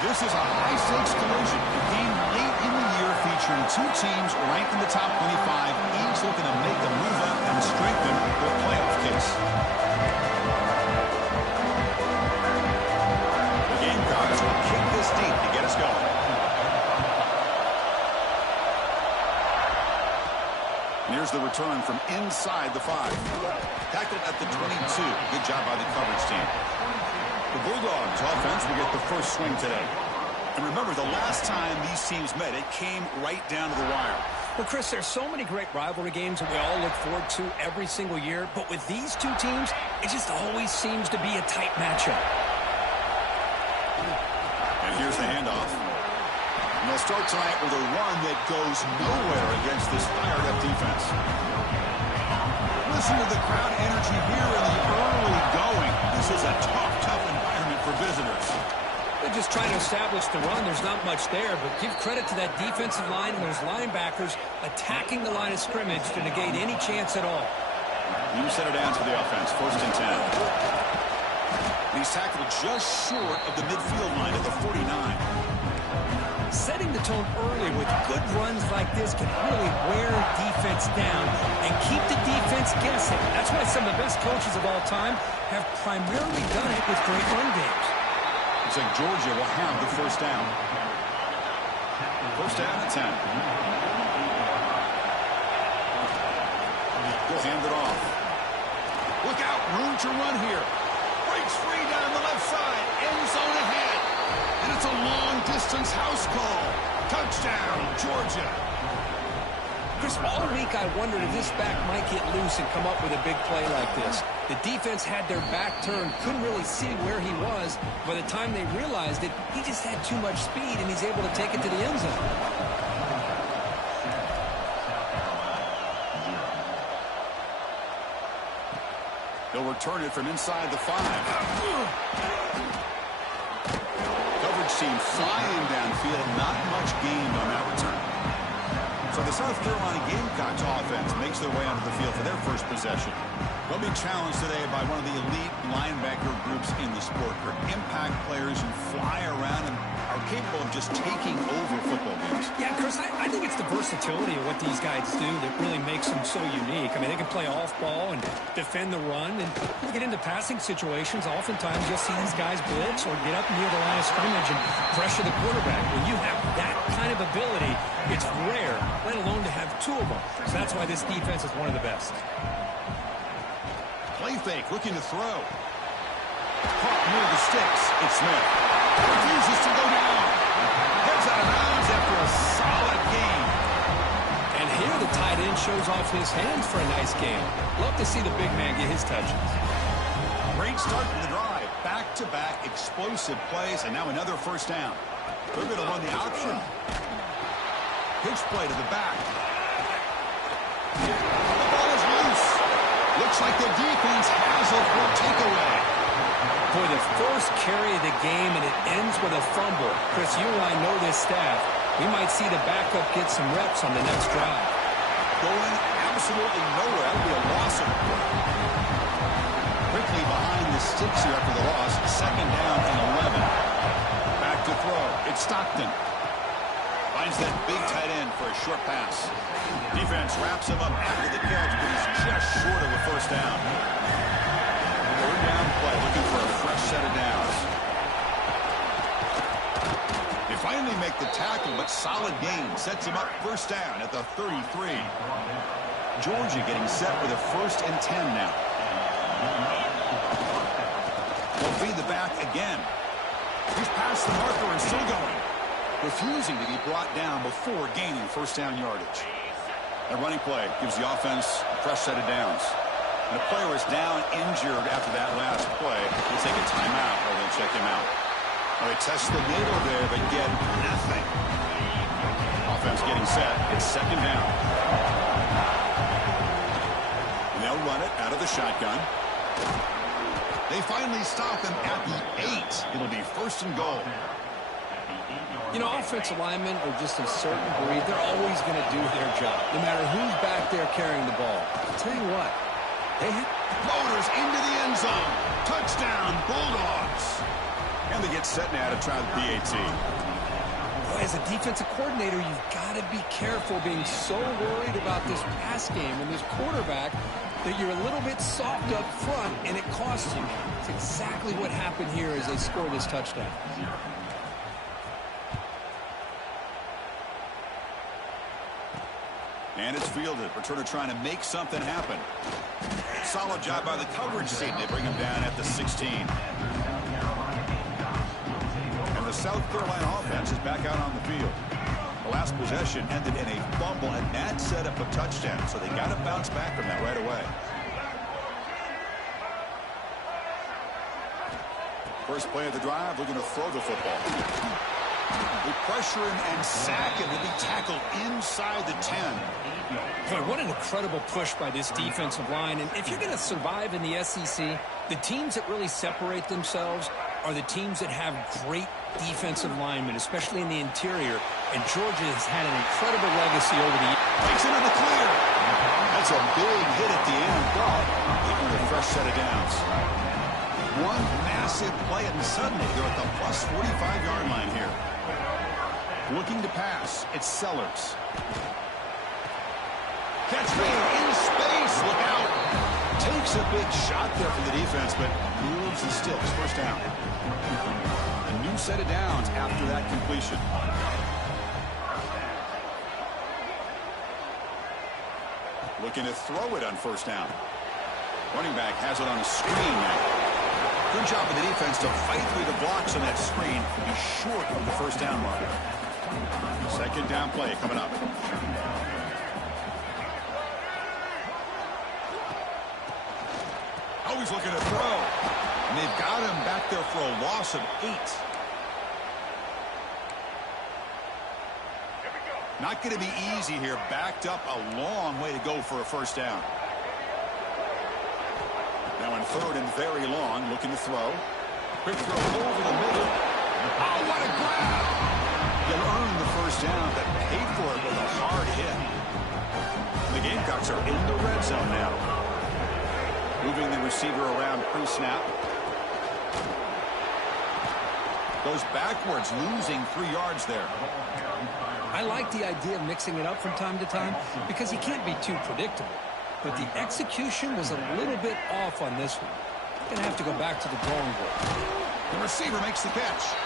This is a high-stakes collision. A game late in the year featuring two teams ranked in the top 25, each looking to make a move up and strengthen their playoff case. The Gamecocks will kick this deep to get us going. And here's the return from inside the 5. Tackled at the 22. Good job by the coverage team. The Bulldogs offense will get the first swing today. And remember, the last time these teams met, it came right down to the wire. Well, Chris, there's so many great rivalry games that we all look forward to every single year. But with these two teams, it just always seems to be a tight matchup. And here's the handoff. And they'll start tonight with a run that goes nowhere against this fired-up defense. Listen to the crowd energy here in the early going. This is a tough environment for visitors. They're just trying to establish the run. There's not much there, but give credit to that defensive line and those linebackers attacking the line of scrimmage to negate any chance at all. You set it down to the offense, 1st and 10. He's tackled just short of the midfield line at the 49. Setting the tone early with good runs like this can really wear defense down and keep the defense guessing. That's why some of the best coaches of all time have primarily done it with great run games. Looks like Georgia will have the first down. First down at 10. We'll hand it off. Look out, room to run here. Breaks free down the left side. End zone ahead. And it's a long-distance house call. Touchdown, Georgia. Chris, all week I wondered if this back might get loose and come up with a big play like this. The defense had their back turned, couldn't really see where he was. By the time they realized it, he just had too much speed, and he's able to take it to the end zone. They'll return it from inside the 5. Coverage team flying downfield. Not much gained on that return. So the South Carolina Gamecocks offense makes their way onto the field for their first possession. They'll be challenged today by one of the elite linebacker groups in the sport. They're impact players who fly around and are capable of just taking over football games. Yeah, Chris, I think it's the versatility of what these guys do that really makes them so unique. I mean, they can play off ball and defend the run, and get into passing situations. Oftentimes, you'll see these guys blitz or get up near the line of scrimmage and pressure the quarterback. When you have that kind of ability, it's rare, let alone to have two of them. So that's why this defense is one of the best. Play fake, looking to throw. Caught near the sticks. It's Smith. Refuses to go down. Heads out of bounds after a solid game. And here the tight end shows off his hands for a nice game. Love to see the big man get his touches. Great start to the drive. Back-to-back explosive plays, and now another first down. They're going to run the option. Pitch play to the back. The ball is loose. Looks like the defense has it for a takeaway. Boy, the first carry of the game, and it ends with a fumble. Chris, you and I know this staff. We might see the backup get some reps on the next drive. Going absolutely nowhere. That would be a loss of a play. Quickly behind the sticks here after the loss. 2nd down and 11. Back to throw. It's Stockton. Finds that big tight end for a short pass. Defense wraps him up after the catch, but he's just short of a first down. 3rd down play, looking for a fresh set of downs. They finally make the tackle, but solid gain sets him up first down at the 33. Georgia getting set with a 1st and 10 now. They'll feed the back again. He's past the marker and still going. Refusing to be brought down before gaining first down yardage. A running play gives the offense a fresh set of downs. And the player is down injured after that last play. He'll take a timeout or they'll check him out. Well, they test the middle there, but get nothing. Offense getting set. It's 2nd down. And they'll run it out of the shotgun. They finally stop him at the 8. It'll be 1st and goal. You know, offensive linemen are just a certain breed. They're always going to do their job, no matter who's back there carrying the ball. I'll tell you what, they hit floaters into the end zone. Touchdown, Bulldogs. And they get set now to try the PAT. Boy, as a defensive coordinator, you've got to be careful being so worried about this pass game and this quarterback that you're a little bit soft up front, and it costs you. It's exactly what happened here as they score this touchdown. And it's fielded. Returner trying to make something happen. Solid job by the coverage team. They bring him down at the 16. And the South Carolina offense is back out on the field. The last possession ended in a fumble, and that set up a touchdown. So they got to bounce back from that right away. First play of the drive, looking to throw the football. They pressure him and sack him to be tackled inside the 10. Boy, what an incredible push by this defensive line. And if you're going to survive in the SEC, the teams that really separate themselves are the teams that have great defensive linemen, especially in the interior. And Georgia has had an incredible legacy over the years. Breaks into the clear. That's a big hit at the end, but even a fresh set of downs. One massive play, and suddenly they're at the plus 45-yard line here. Looking to pass, it's Sellers. Catch made in space, look out. Takes a big shot there from the defense, but moves the sticks, first down. A new set of downs after that completion. Looking to throw it on first down. Running back has it on a screen now. Good job of the defense to fight through the blocks on that screen and be short of the first down marker. Second down play coming up. Always looking to throw. And they've got him back there for a loss of 8. Not going to be easy here. Backed up a long way to go for a first down. Now in third and very long, looking to throw. Quick throw over the middle. Oh, what a grab! You'll earn the first down, but paid for it with a hard hit. The Gamecocks are in the red zone now. Moving the receiver around pre-snap. Goes backwards, losing 3 yards there. I like the idea of mixing it up from time to time because he can't be too predictable. But the execution was a little bit off on this one. Going to have to go back to the drawing board. The receiver makes the catch.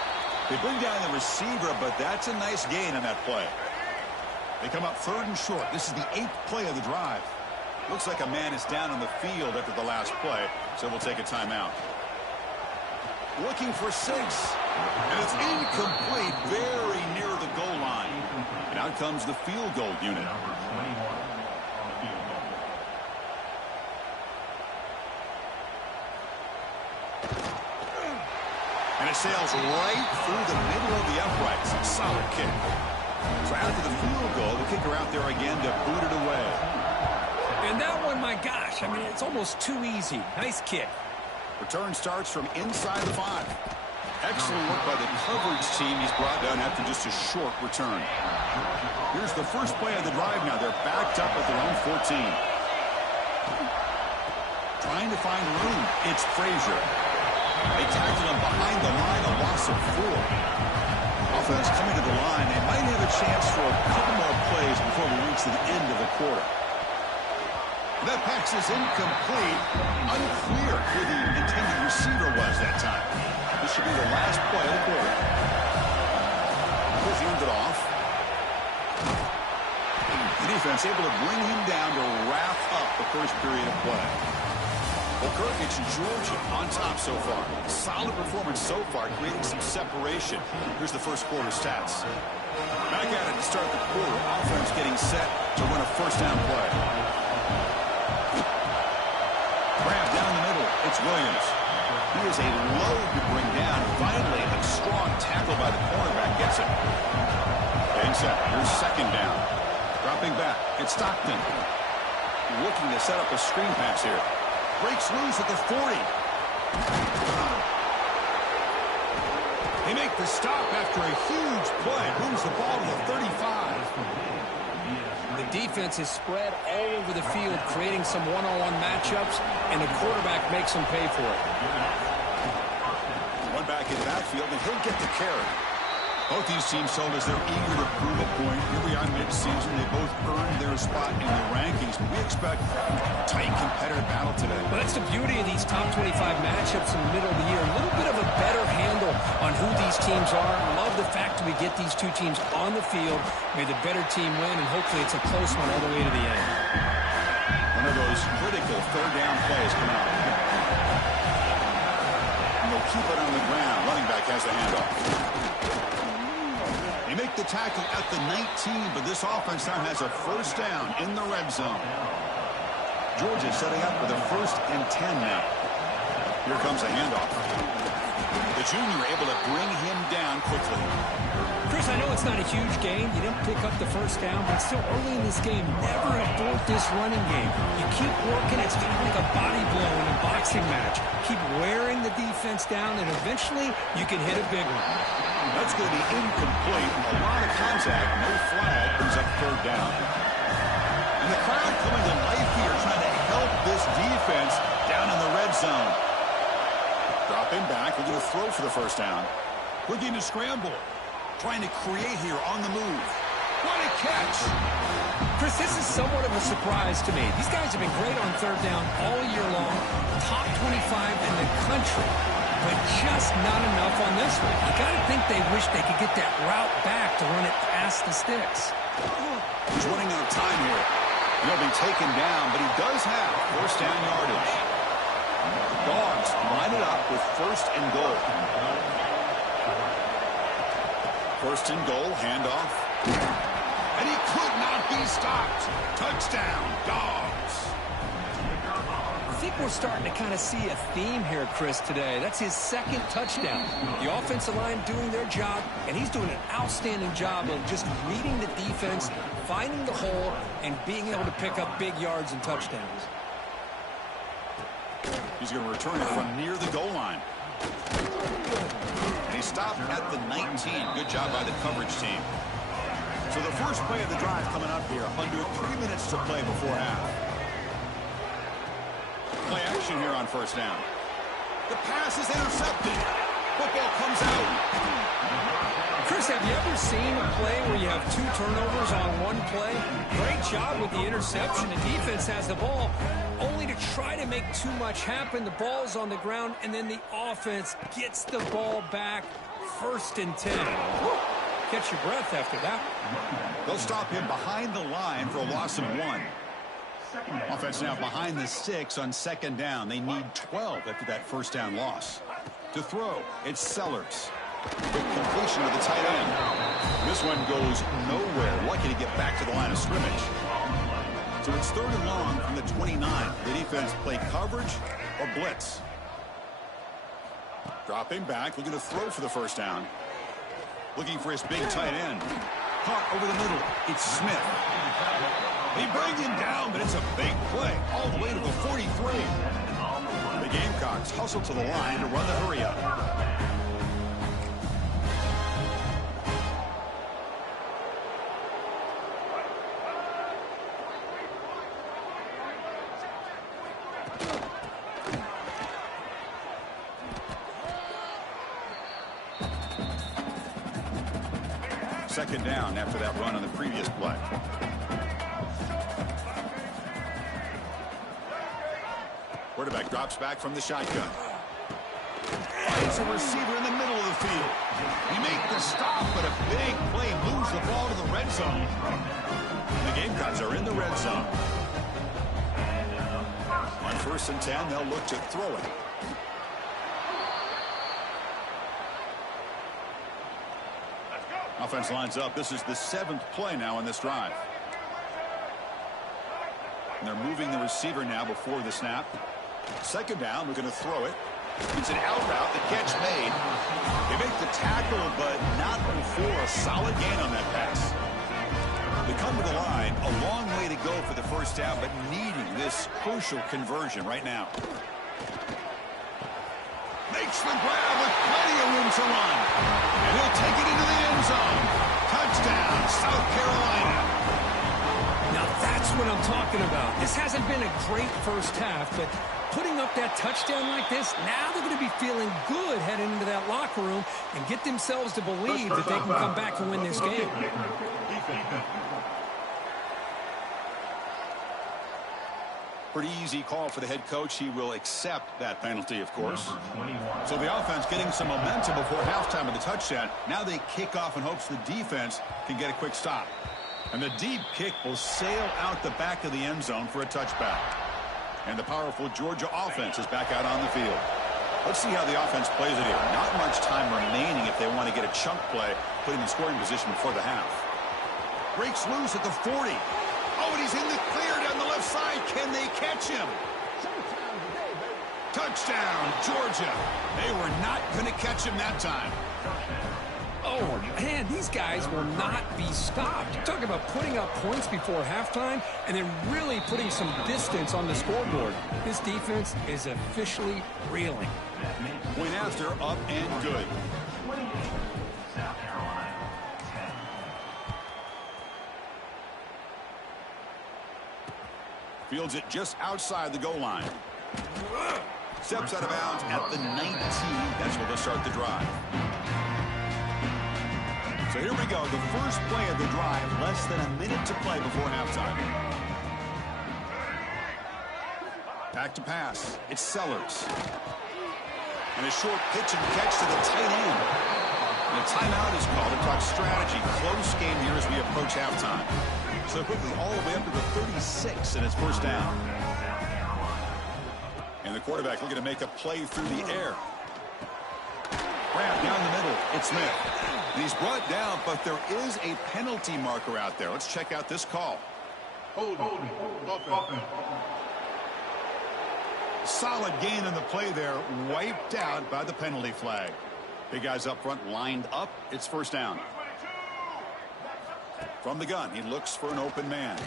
They bring down the receiver, but that's a nice gain on that play. They come up third and short. This is the 8th play of the drive. Looks like a man is down on the field after the last play, so we'll take a timeout. Looking for 6. And it's incomplete, very near the goal line. And out comes the field goal unit. And it sails right through the middle of the uprights. Solid kick. So after the field goal, the kicker out there again to boot it away. And that one, my gosh, I mean, it's almost too easy. Nice kick. Return starts from inside the 5. Excellent work by the coverage team. He's brought down after just a short return. Here's the first play of the drive now. They're backed up at their own 14. Trying to find room. It's Frazier. They tackle him behind the line, a loss of 4. Offense coming to the line. They might have a chance for a couple more plays before we reach the end of the quarter. That pass is incomplete. Unclear who the intended receiver was that time. This should be the last play of the quarter. Here's the end it off. The defense able to bring him down to wrap up the first period of play. Well, Kirk, it's Georgia on top so far. Solid performance so far, creating some separation. Here's the first quarter stats. Back at it to start the quarter. Offense getting set to run a first down play. Grab down the middle. It's Williams. He is a load to bring down. Finally, a strong tackle by the cornerback gets it. Getting set. Here's second down. Dropping back. It's Stockton. Looking to set up a screen pass here. Breaks loose at the 40. They make the stop after a huge play. Moves the ball to the 35. The defense is spread all over the field, creating some one-on-one matchups, and the quarterback makes them pay for it. One back back in backfield, and he'll get the carry. Both these teams told us they're eager to prove a point. Here we are mid-season. They both earned their spot in the rankings. But we expect a tight, competitive battle today. Well, that's the beauty of these top 25 matchups in the middle of the year. A little bit of a better handle on who these teams are. Love the fact that we get these two teams on the field. May the better team win, and hopefully it's a close one all the way to the end. One of those critical third-down plays come out. And they'll keep it on the ground. Running back has the handoff. They make the tackle at the 19, but this offense now has a first down in the red zone. Georgia setting up for the 1st and 10 now. Here comes a handoff. The junior able to bring him down quickly. Chris, I know it's not a huge gain. You didn't pick up the first down, but still early in this game, never abort this running game. You keep working. It's kind of like a body blow in a boxing match. Keep wearing the defense down, and eventually you can hit a big one. That's going to be incomplete. A lot of contact. No flag. Brings up 3rd down. And the crowd coming to life here, trying to help this defense down in the red zone. Dropping back. We're going to throw for the first down. Looking to scramble. Trying to create here on the move. What a catch. Chris, this is somewhat of a surprise to me. These guys have been great on 3rd down all year long. Top 25 in the country. But just not enough on this one. You got to think they wish they could get that route back to run it past the sticks. He's running out of time here. He'll be taken down, but he does have first down yardage. Dogs line it up with 1st and goal. 1st and goal, handoff. And he could not be stopped. Touchdown, Dogs. I think we're starting to kind of see a theme here, Chris, today. That's his 2nd touchdown. The offensive line doing their job, and he's doing an outstanding job of just reading the defense, finding the hole, and being able to pick up big yards and touchdowns. He's going to return it from near the goal line. And he stopped at the 19. Good job by the coverage team. So the first play of the drive coming up here. Under 3 minutes to play before half. Play action here on first down. The pass is intercepted. Football comes out. Chris, have you ever seen a play where you have 2 turnovers on one play? Great job with the interception. The defense has the ball, only to try to make too much happen. The ball's on the ground, and then the offense gets the ball back. 1st and 10. Catch your breath after that. They'll stop him behind the line for a loss of 1. Offense now behind the 6 on 2nd down. They need 12 after that first down loss. To throw, it's Sellers. Quick completion of the tight end. This one goes nowhere. Lucky to get back to the line of scrimmage. So it's 3rd and long from the 29. The defense play coverage or blitz. Dropping back, looking to throw for the first down. Looking for his big tight end. Caught over the middle. It's Smith. They bring him down, but it's a big play. All the way to the 43. The Gamecocks hustle to the line to run the hurry up. Second down after that run on the previous play. Quarterback drops back from the shotgun. Finds a receiver in the middle of the field. He made the stop, but a big play moves the ball to the red zone. The Gamecocks are in the red zone. On 1st and 10, they'll look to throw it. Offense lines up. This is the 7th play now in this drive. And they're moving the receiver now before the snap. 2nd down, we're going to throw it. It's an out route. The catch made. They make the tackle, but not before a solid gain on that pass. They come to the line. A long way to go for the first down, but needing this crucial conversion right now. Makes the grab with plenty of room to run. And he'll take it into the end zone. Touchdown, South Carolina. Now that's That's what I'm talking about. This hasn't been a great first half, but putting up that touchdown like this, now they're going to be feeling good heading into that locker room and get themselves to believe that they can come back and win this game. Pretty easy call for the head coach. He will accept that penalty, of course. So the offense getting some momentum before halftime of the touchdown. Now they kick off in hopes the defense can get a quick stop. And the deep kick will sail out the back of the end zone for a touchback. And the powerful Georgia offense is back out on the field. Let's see how the offense plays it here. Not much time remaining if they want to get a chunk play, put him in scoring position before the half. Breaks loose at the 40. Oh, and he's in the clear down the left side. Can they catch him? Touchdown, Georgia. They were not going to catch him that time. Oh, man, these guys will not be stopped. You're talking about putting up points before halftime and then really putting some distance on the scoreboard. This defense is officially reeling. Point after, up and good. Fields it just outside the goal line. Steps out of bounds at the 19. That's where they'll start the drive. So here we go, the first play of the drive, less than a minute to play before halftime. Back to pass. It's Sellers. And a short pitch and catch to the tight end. And a timeout is called to talk strategy. Close game here as we approach halftime. So quickly all the way up to the 36, and it's first down. And the quarterback looking to make a play through the air. Grab down the middle. It's Smith. And he's brought down, but there is a penalty marker out there. Let's check out this call. Holding. Solid gain on the play there. Wiped out by the penalty flag. Big guys up front lined up. It's first down. From the gun, he looks for an open man.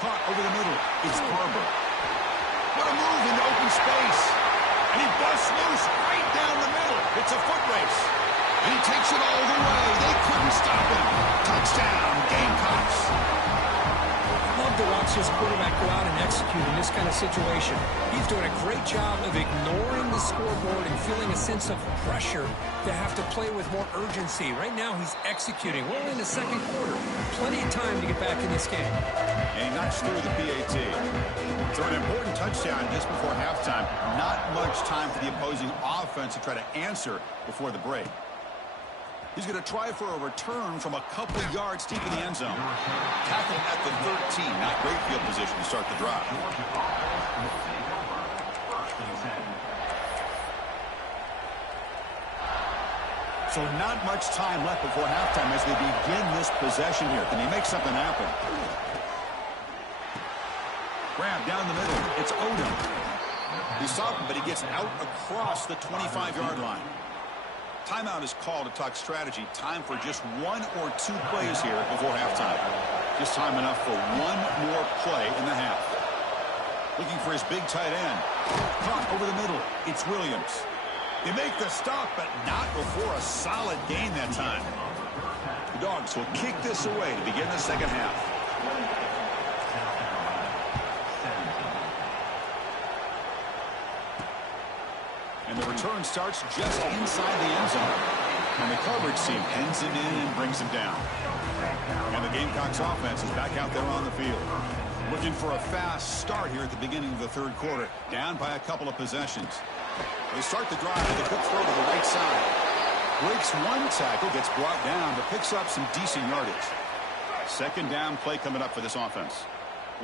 Caught over the middle. It's Barber. What a move into open space. And he busts loose right down the middle. It's a foot race. And he takes it all the way. They couldn't stop him. Touchdown, Gamecocks. I love to watch this quarterback go out and execute in this kind of situation. He's doing a great job of ignoring the scoreboard and feeling a sense of pressure to have to play with more urgency. Right now, he's executing. We're in the second quarter. Plenty of time to get back in this game. And he knocks through the PAT. So an important touchdown just before halftime. Not much time for the opposing offense to try to answer before the break. He's going to try for a return from a couple yards deep in the end zone. Tackle at the 13. Not great field position to start the drive. So not much time left before halftime as they begin this possession here. Can he make something happen? Grab down the middle. It's Odom. He's stopped, but he gets out across the 25-yard line. Timeout is called to talk strategy. Time for just one or two plays here before halftime. Just time enough for one more play in the half. Looking for his big tight end. Caught over the middle. It's Williams. They make the stop, but not before a solid gain that time. The Dogs will kick this away to begin the second half. And the return starts just inside the end zone. And the coverage team pins him in and brings him down. And the Gamecocks offense is back out there on the field. Looking for a fast start here at the beginning of the third quarter. Down by a couple of possessions. They start the drive with a quick throw to the right side. Breaks one tackle, gets brought down, but picks up some decent yardage. Second down play coming up for this offense.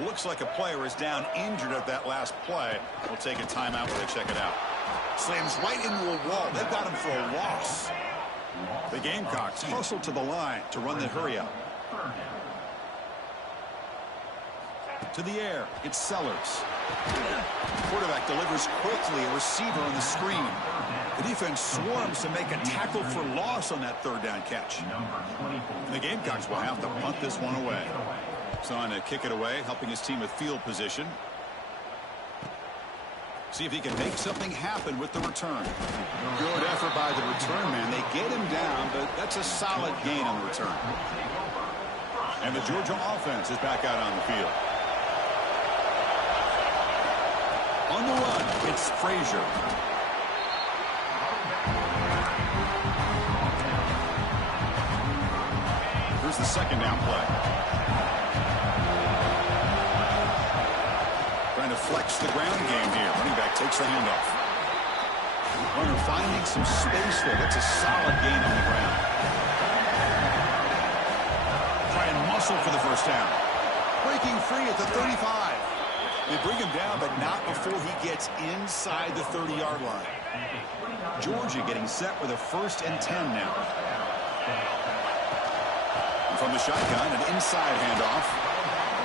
Looks like a player is down injured at that last play. We'll take a timeout while they check it out. Slams right into a wall. They've got him for a loss. The Gamecocks hustle to the line to run the hurry up. To the air, it's Sellers. Quarterback delivers quickly, a receiver on the screen. The defense swarms to make a tackle for loss on that third down catch. And the Gamecocks will have to punt this one away. So on to kick it away, helping his team with field position. See if he can make something happen with the return. Good effort by the return man. They get him down, but that's a solid gain on the return. And the Georgia offense is back out on the field. On the run, it's Frazier. Here's the second down play. Trying to flex the ground game here. Running back takes the handoff. Runner finding some space there. That's a solid gain on the ground. Try and muscle for the first down. Breaking free at the 35. They bring him down, but not before he gets inside the 30-yard line. Georgia getting set with a 1st and 10 now. And from the shotgun, an inside handoff.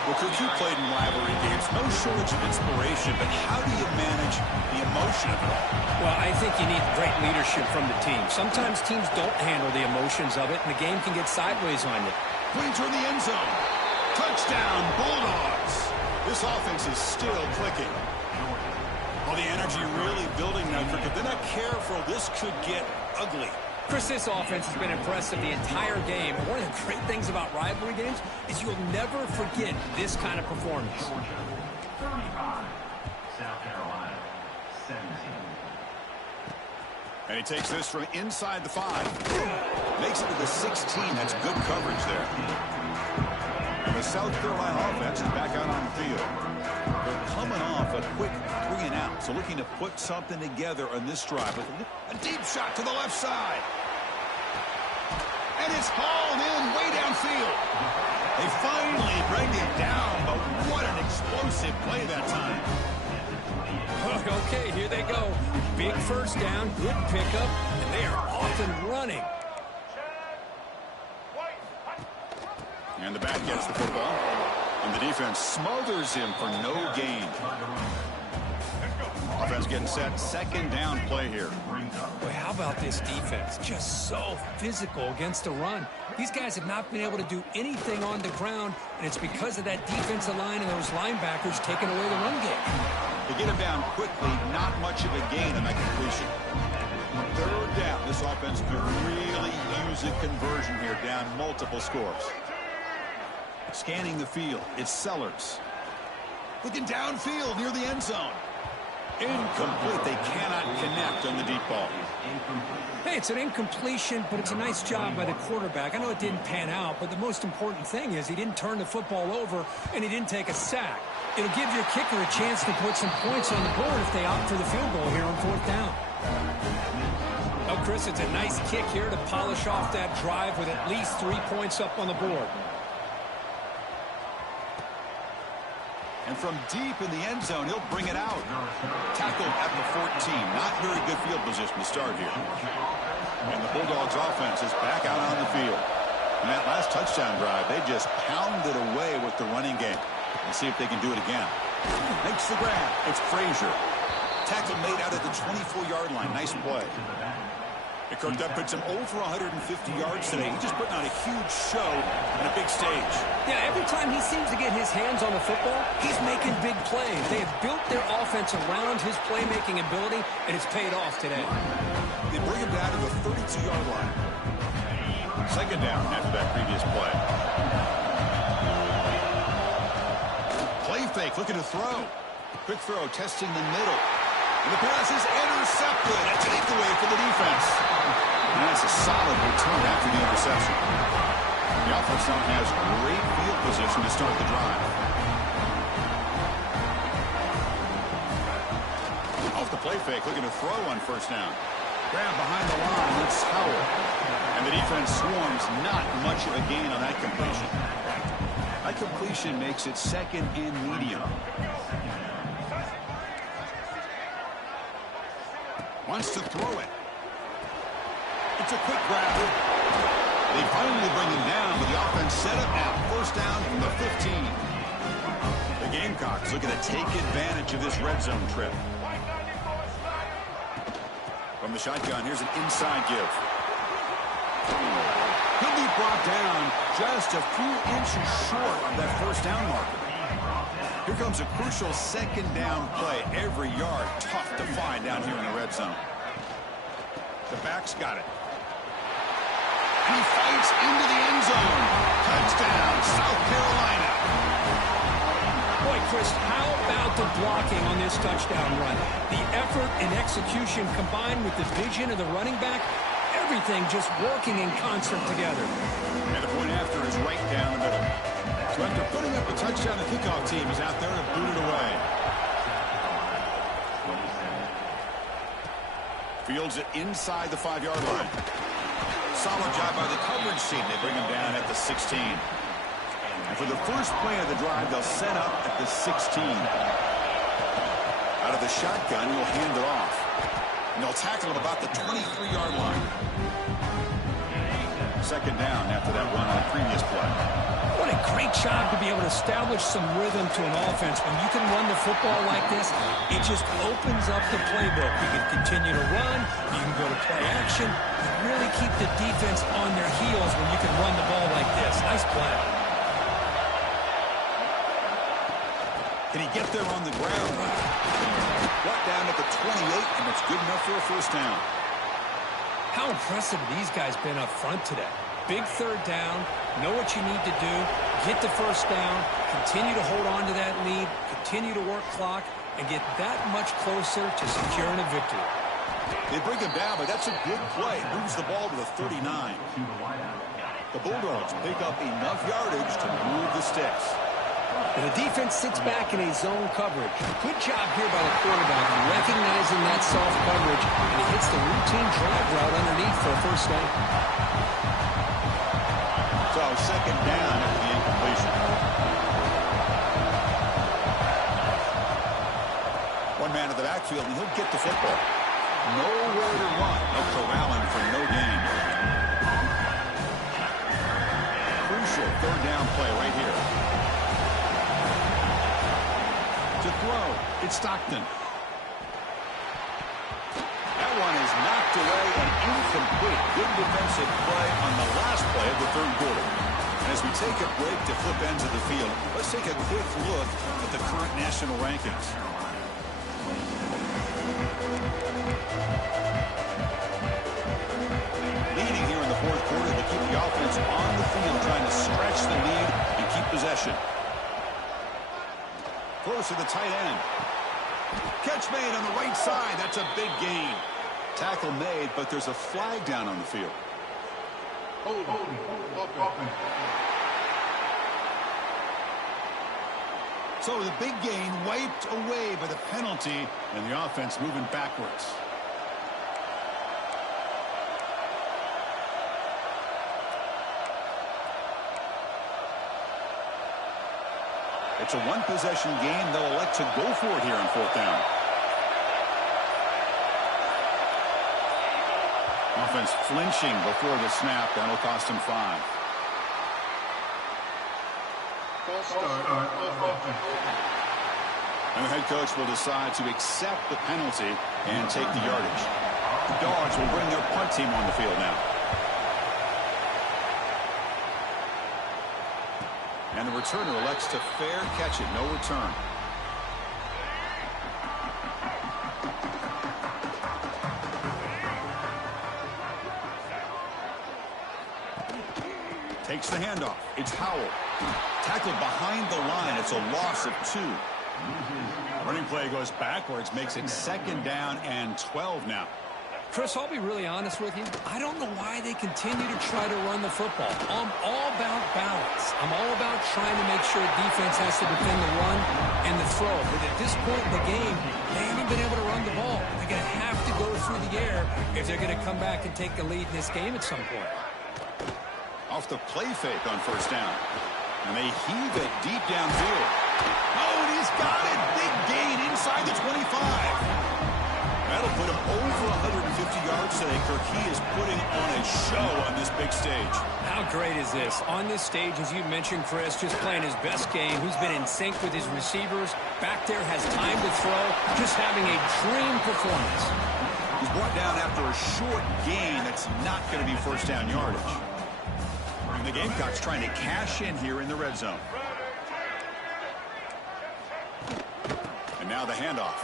Well, Cook, you played in rivalry games. No shortage of inspiration, but how do you manage the emotion of it all? Well, I think you need great leadership from the team. Sometimes teams don't handle the emotions of it, and the game can get sideways on you. Pointer in the end zone. Touchdown, Bulldogs. This offense is still clicking. Well, the energy really building now, Kirk. If they're not careful, this could get ugly. Chris, this offense has been impressive the entire game. And one of the great things about rivalry games is you'll never forget this kind of performance. 35, South Carolina, 17. And he takes this from inside the 5. Makes it to the 16. That's good coverage there. And the South Carolina offense is back out on the field. They're coming off a quick 3 and out. So looking to put something together on this drive. With a deep shot to the left side. And it's hauled in way downfield. They finally bring it down, but what an explosive play that time. Okay, here they go. Big first down, good pickup, and they are off and running. And the back gets the football. And the defense smothers him for no gain. Offense getting set. 2nd down play here. Boy, how about this defense? Just so physical against the run. These guys have not been able to do anything on the ground, and it's because of that defensive line and those linebackers taking away the run game. To get him down quickly, not much of a gain on that completion. 3rd down. This offense could really use a conversion here, down multiple scores. Scanning the field, it's Sellers. Looking downfield near the end zone. Incomplete. They cannot connect on the deep ball. Hey, it's an incompletion, but it's a nice job by the quarterback. I know it didn't pan out, but the most important thing is he didn't turn the football over and he didn't take a sack. It'll give your kicker a chance to put some points on the board if they opt for the field goal here on 4th down. Oh, Chris, it's a nice kick here to polish off that drive with at least 3 points up on the board. And from deep in the end zone, he'll bring it out. Tackled at the 14. Not very good field position to start here. And the Bulldogs offense is back out on the field. And that last touchdown drive, they just pounded away with the running game. Let's see if they can do it again. Makes the grab. It's Frazier. Tackle made out at the 24-yard line. Nice play. Kirk, that puts him over 150 yards today. He's just putting on a huge show on a big stage. Yeah, every time he seems to get his hands on the football, he's making big plays. They have built their offense around his playmaking ability, and it's paid off today. They bring him down to the 32-yard line. 2nd down after that previous play. Play fake, looking to throw. Quick throw, testing the middle. And the pass is intercepted. A takeaway for the defense. And that's a solid return after the interception. The offense now has great field position to start the drive. Off the play fake, looking to throw on 1st down. Grab behind the line, it's Howell. And the defense swarms, not much of a gain on that completion. That completion makes it 2nd and medium. Wants to throw it. It's a quick grab. They finally bring him down, but the offense set up now. 1st down from the 15. The Gamecocks looking to take advantage of this red zone trip. From the shotgun, here's an inside give. He'll be brought down just a few inches short of that 1st down marker. Here comes a crucial 2nd down play. Every yard tough to find down here in the red zone. The back's got it. He fights into the end zone. Touchdown, South Carolina. Boy, Chris, how about the blocking on this touchdown run? The effort and execution combined with the vision of the running back, everything just working in concert together. And the point after is right down the middle. So after putting up a touchdown, the kickoff team is out there to boot it away. Fields it inside the 5-yard line. Solid job by the coverage team. They bring him down at the 16. And for the first play of the drive, they'll set up at the 16. Out of the shotgun, he'll hand it off. And they'll tackle at about the 23-yard line. Second down after that run on the previous play. What a great job to be able to establish some rhythm to an offense. When you can run the football like this, it just opens up the playbook. You can continue to run. You can go to play action. You really keep the defense on their heels when you can run the ball like this. Nice play. Can he get there on the ground? Brought down at the 28, and it's good enough for a first down. How impressive have these guys been up front today? Big third down, know what you need to do, get the first down, continue to hold on to that lead, continue to work clock, and get that much closer to securing a victory. They bring him down, but that's a good play. Moves the ball to the 39. The Bulldogs pick up enough yardage to move the sticks. And the defense sits back in a zone coverage. Good job here by the quarterback recognizing that soft coverage, and he hits the routine drag route underneath for a first down. So second down after the incompletion. One man in the backfield, and he'll get the football. Nowhere to run. No corralling for no gain. Crucial third down play right here. To throw, it's Stockton. That one is knocked away and incomplete. Good defensive play on the last play of the third quarter. And as we take a break to flip ends of the field, let's take a quick look at the current national rankings. Leading here in the fourth quarter to keep the offense on the field, trying to stretch the lead and keep possession. Close to the tight end. Catch made on the right side. That's a big gain. Tackle made, but there's a flag down on the field. So the big gain wiped away by the penalty, and the offense moving backwards. It's a one-possession game. They'll elect to go for it here on fourth down. Offense flinching before the snap. That'll cost him 5. And the head coach will decide to accept the penalty and take the yardage. The Dogs will bring their punt team on the field now. And the returner elects to fair catch it. No return. Takes the handoff. It's Howell. Tackled behind the line. It's a loss of 2. Running play goes backwards. Makes it second down and 12 now. Chris, I'll be really honest with you. I don't know why they continue to try to run the football. I'm all about balance. I'm all about trying to make sure defense has to defend the run and the throw. But at this point in the game, they haven't been able to run the ball. They're going to have to go through the air if they're going to come back and take the lead in this game at some point. Off the play fake on first down. And they heave it deep downfield. Oh, and he's got it. Big gain inside the 25. That'll put him over 150 yards today. Kirky is putting on a show on this big stage. How great is this? On this stage, as you mentioned, Chris, just playing his best game. He's been in sync with his receivers. Back there, has time to throw. Just having a dream performance. He's brought down after a short gain that's not going to be first down yardage. And the Gamecocks trying to cash in here in the red zone. And now the handoff.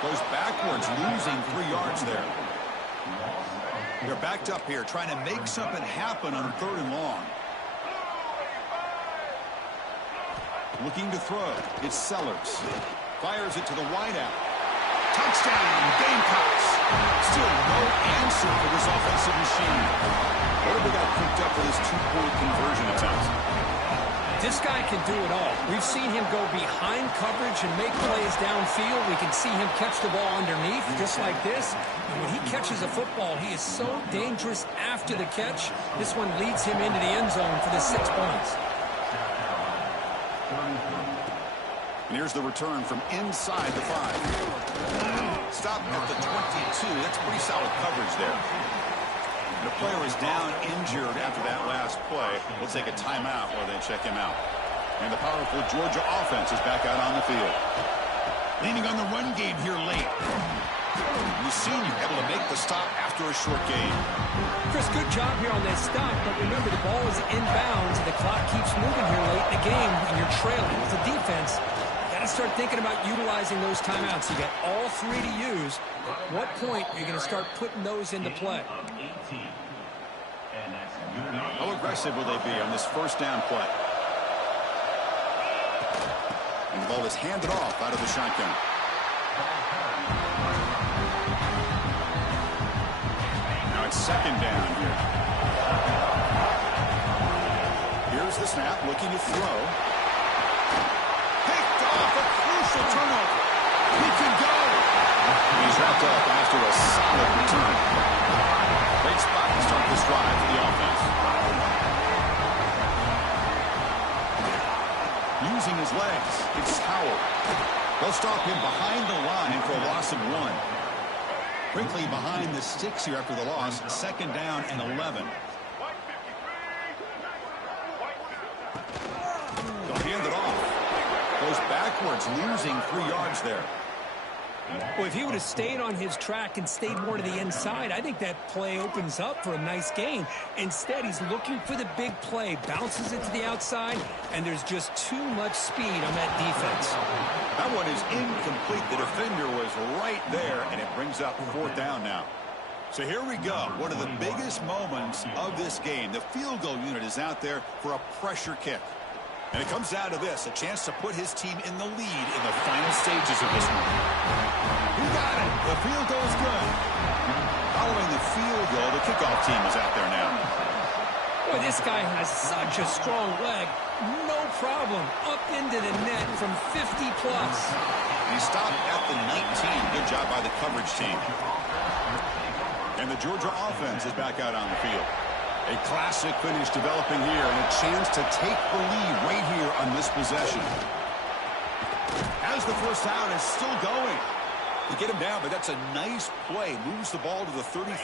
Goes backwards, losing 3 yards there. They're backed up here, trying to make something happen on 3rd and long. Looking to throw. It's Sellers. Fires it to the wideout. Touchdown, Gamecocks. Still no answer for this offensive machine. What have we got cooked up for this two-point conversion attempt? This guy can do it all. We've seen him go behind coverage and make plays downfield. We can see him catch the ball underneath just like this. And when he catches a football, he is so dangerous after the catch. This one leads him into the end zone for the 6 points. And here's the return from inside the 5. Stop at the 22. That's pretty solid coverage there. The player is down injured after that last play. We'll take a timeout while they check him out. And the powerful Georgia offense is back out on the field. Leaning on the run game here late. The senior able to make the stop after a short game. Chris, good job here on that stop, but remember the ball is inbounds and the clock keeps moving here late in the game and you're trailing. As a defense, you got to start thinking about utilizing those timeouts. You got all 3 to use. At what point are you going to start putting those into play? How aggressive will they be on this first down play? And the ball is handed off out of the shotgun. Now it's second down here. Here's the snap, looking to throw. Picked off, a crucial turnover. He can go. He's wrapped up after a solid return. Great spot to start this drive for the offense. Using his legs, it's Howell. They'll stop him behind the line for a loss of 1. Quickly behind the sticks here after the loss. Second down and 11. They'll hand it off. Goes backwards, losing 3 yards there. Well, if he would have stayed on his track and stayed more to the inside, I think that play opens up for a nice gain. Instead, he's looking for the big play, bounces it to the outside, and there's just too much speed on that defense. That one is incomplete. The defender was right there, and it brings up 4th down now. So here we go. One of the biggest moments of this game. The field goal unit is out there for a pressure kick. And it comes down to this, a chance to put his team in the lead in the final stages of this one. He got it. The field goal is good. Following the field goal, the kickoff team is out there now. Boy, this guy has such a strong leg. No problem. Up into the net from 50-plus. He stopped at the 19. Good job by the coverage team. And the Georgia offense is back out on the field. A classic finish developing here, and a chance to take the lead right here on this possession. As the first down is still going. You get him down, but that's a nice play. Moves the ball to the 33.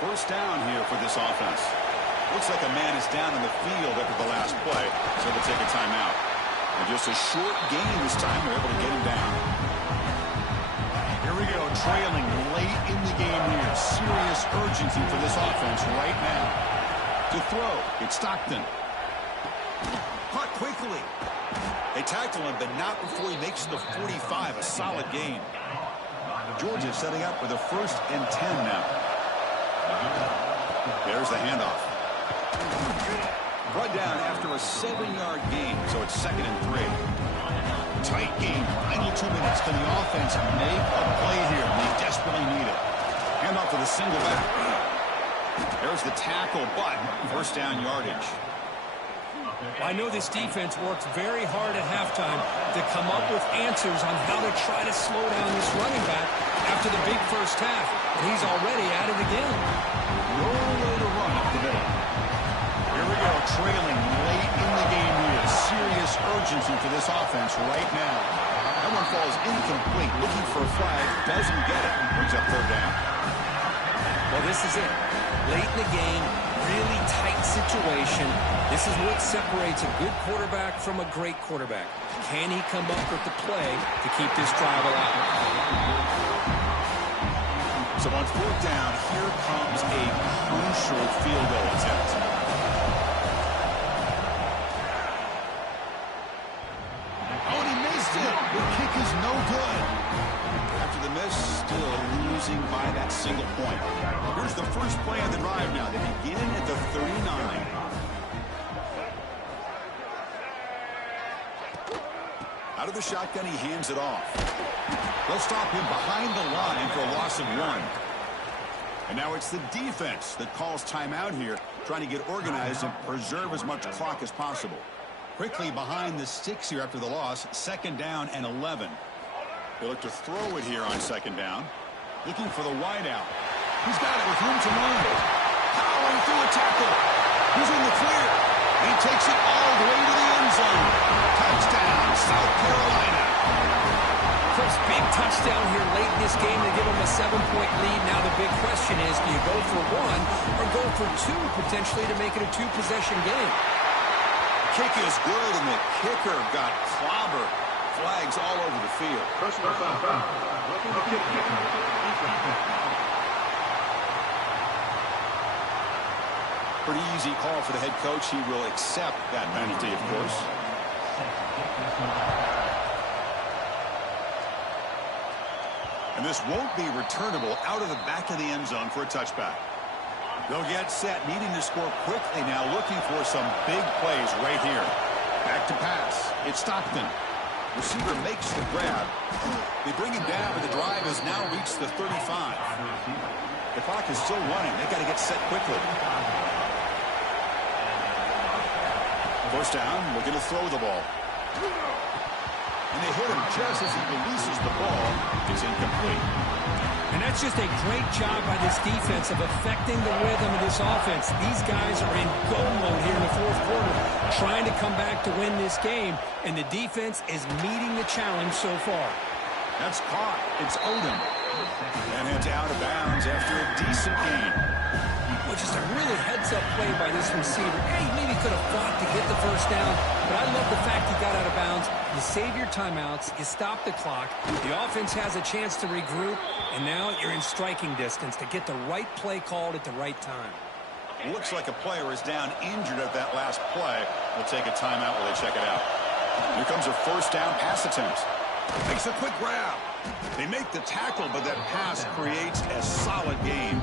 First down here for this offense. Looks like a man is down in the field after the last play, so they'll take a timeout. And just a short gain this time, they're able to get him down. Here we go, trailing late in the game here. Serious urgency for this offense right now. To throw, it's Stockton. Caught quickly. They tackle him, but not before he makes the 45. A solid gain. Georgia setting up for the 1st and 10 now. There's the handoff. Brought down after a 7-yard gain, so it's 2nd and 3. Tight game, final 2 minutes. Can the offense make a play here? They desperately need it. Hand off to the single back. There's the tackle, but first down yardage. I know this defense worked very hard at halftime to come up with answers on how to try to slow down this running back after the big first half, and he's already at it again. No way to run up the middle. Here we go, trailing late in the game here. Serious urgency for this offense right now. That one falls incomplete. Looking for a flag, doesn't get it, and brings up 3rd down. Well, this is it. Late in the game, really tight situation. This is what separates a good quarterback from a great quarterback. Can he come up with the play to keep this drive alive? So on 4th down, here comes a crucial field goal attempt. Oh, and he missed it. The kick is no good. After the miss, still losing by that single point. Here's the first play of the drive now. They begin at the 39. Out of the shotgun, he hands it off. They'll stop him behind the line for a loss of 1. And now it's the defense that calls timeout here, trying to get organized and preserve as much clock as possible. Quickly behind the sticks here after the loss, 2nd down and 11. They look to throw it here on 2nd down. Looking for the wide out. He's got it with room to run. Powering through a tackle. He's in the clear. He takes it all the way to the end zone. Touchdown, South Carolina. First big touchdown here late in this game to give them a 7-point lead. Now the big question is, do you go for 1 or go for 2 potentially to make it a 2-possession game? Kick is good, and the kicker got clobbered. Flags all over the field. Personal foul. Pretty easy call for the head coach. He will accept that penalty, of course. And this won't be returnable out of the back of the end zone for a touchback. They'll get set, needing to score quickly now, looking for some big plays right here. Back to pass. It's Stockton. Receiver makes the grab. They bring him down, but the drive has now reached the 35. The clock is still running. They've got to get set quickly. First down, looking to throw the ball. And they hit him just as he releases the ball. It's incomplete. And that's just a great job by this defense of affecting the rhythm of this offense. These guys are in go mode here in the 4th quarter, trying to come back to win this game, and the defense is meeting the challenge so far. That's caught. It's Odom. And heads out of bounds after a decent gain. Well, just a really heads-up play by this receiver. Yeah, he maybe could have fought to get the first down, but I love the fact he got out of bounds. You save your timeouts, you stop the clock, the offense has a chance to regroup, and now you're in striking distance to get the right play called at the right time. Looks like a player is down injured at that last play. We'll take a timeout while they check it out. Here comes a first down pass attempt. Makes a quick grab. They make the tackle, but that pass creates a solid gain.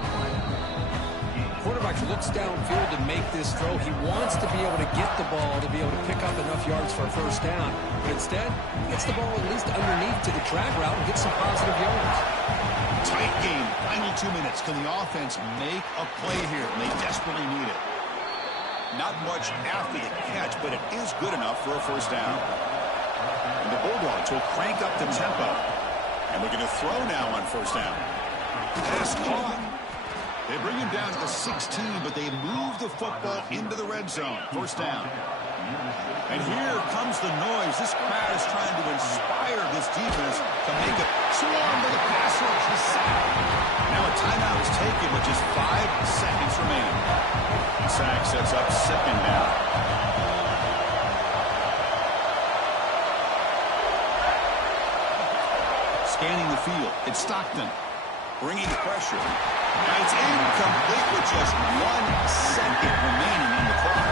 Quarterback looks downfield to make this throw. He wants to be able to get the ball to be able to pick up enough yards for a first down. But instead, he gets the ball at least underneath to the drag route and gets some positive yards. Tight game. Final 2 minutes. Can the offense make a play here? And they desperately need it. Not much after the catch, but it is good enough for a first down. And the Bulldogs will crank up the tempo. And we're going to throw now on first down. Pass caught. They bring him down to the 16, but they move the football into the red zone. First down. And here comes the noise. This crowd is trying to inspire this defense to make it swarm to the pass rush. He's sacked. Now a timeout is taken with just 5 seconds remaining. The sack sets up 2nd down. Scanning the field. It's Stockton. Bringing pressure. And it's incomplete with just 1 second remaining in the clock.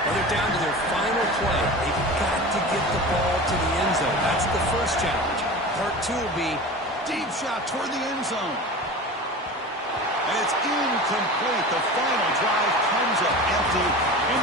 Well, they're down to their final play. They've got to get the ball to the end zone. That's the first challenge. Part 2 will be Deep shot toward the end zone. And it's incomplete. The final drive comes up empty. And